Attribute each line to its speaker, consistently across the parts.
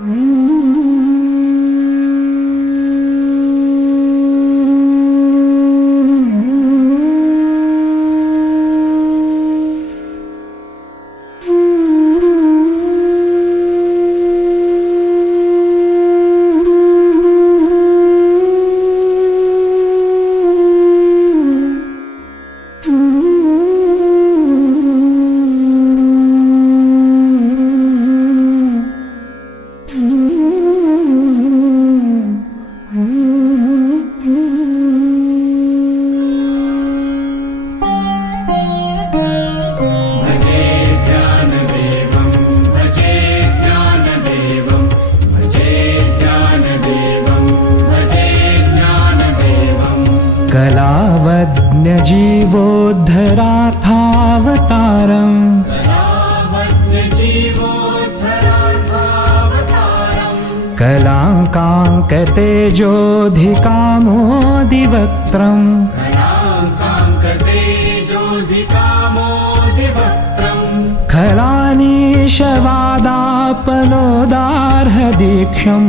Speaker 1: भजे
Speaker 2: कलाङ्काङ्कतेजोऽधिकामोदिवक्त्रम्
Speaker 1: कलाङ्काङ्कतेजोऽधिकामोदिवक्त्रम्
Speaker 2: खलानीशवादापनोदार्हदीक्षम्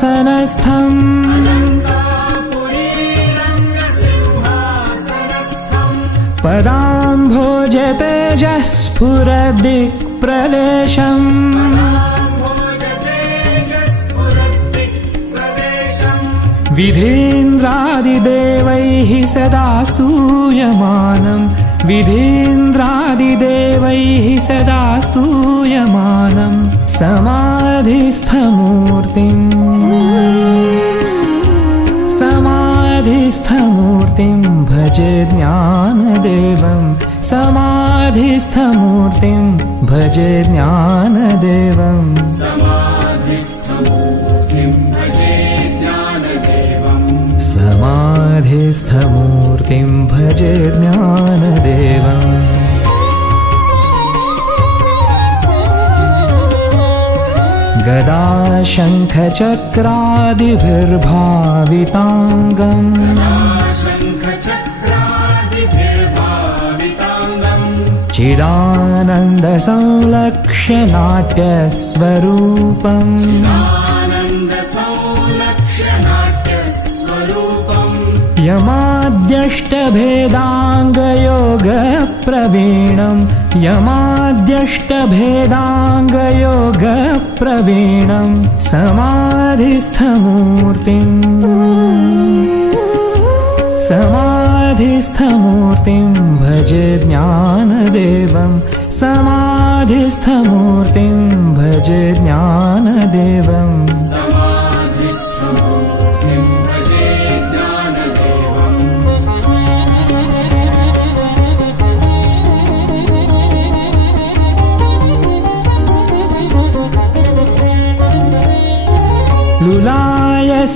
Speaker 2: सिंहासनस्थम्
Speaker 1: लङ्कापुरीरङ्गसिंहासनस्थम्
Speaker 2: पदाम्भोजतेजः स्फुरदिक्प्रदेशम् विधीन्द्रादिदेवैः सदा स्तूयमानम् विधीन्द्रादिदेवैः सदा स्तूयमानम् समाधिस्थमूर्तिम्। समाधिस्थमूर्तिं भजे ज्ञानदेवं समाधिस्थमूर्तिं भजे ज्ञानदेवम्। समाधिस्थमूर्तिं भजे ज्ञानदेवम्
Speaker 1: शङ्खचक्रादिभिर्भाविताङ्गम्
Speaker 2: चिदानन्दसंलक्ष्य नाट्यस्वरूपम् यमाद्यष्टभेदाङ्गयोगप्रवीणम् यमाद्यष्टभेदाङ्गयोगप्रवीणम् समाधिस्थमूर्तिम्। समाधिस्थमूर्तिं भजे ज्ञानदेवं समाधिस्थमूर्तिं भजे ज्ञानदेवम्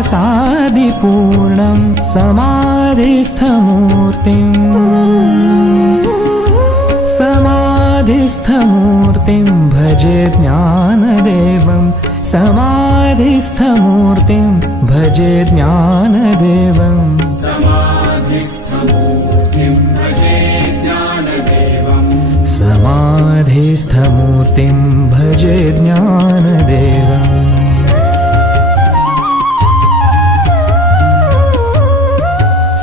Speaker 2: चतुर्वेदतन्त्रेतिहासादिपूर्णम् समाधिस्थमूर्तिम्। समाधिस्थमूर्तिं भजे ज्ञानदेवं। समाधिस्थमूर्तिं भजे ज्ञानदेवम्
Speaker 1: समाधिस्थमूर्तिम् भजे ज्ञानदेवम्
Speaker 2: समाधिस्थमूर्तिं भजे ज्ञानदेवम्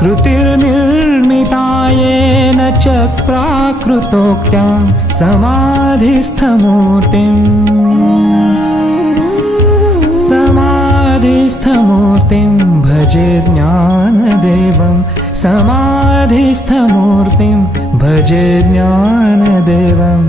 Speaker 2: कृतिर्निर्मितायेन च प्राकृतोक्त्या समाधिस्थमूर्तिम् समाधिस्थमूर्तिं भजे ज्ञानदेवं समाधिस्थमूर्तिं भजे ज्ञानदेवम्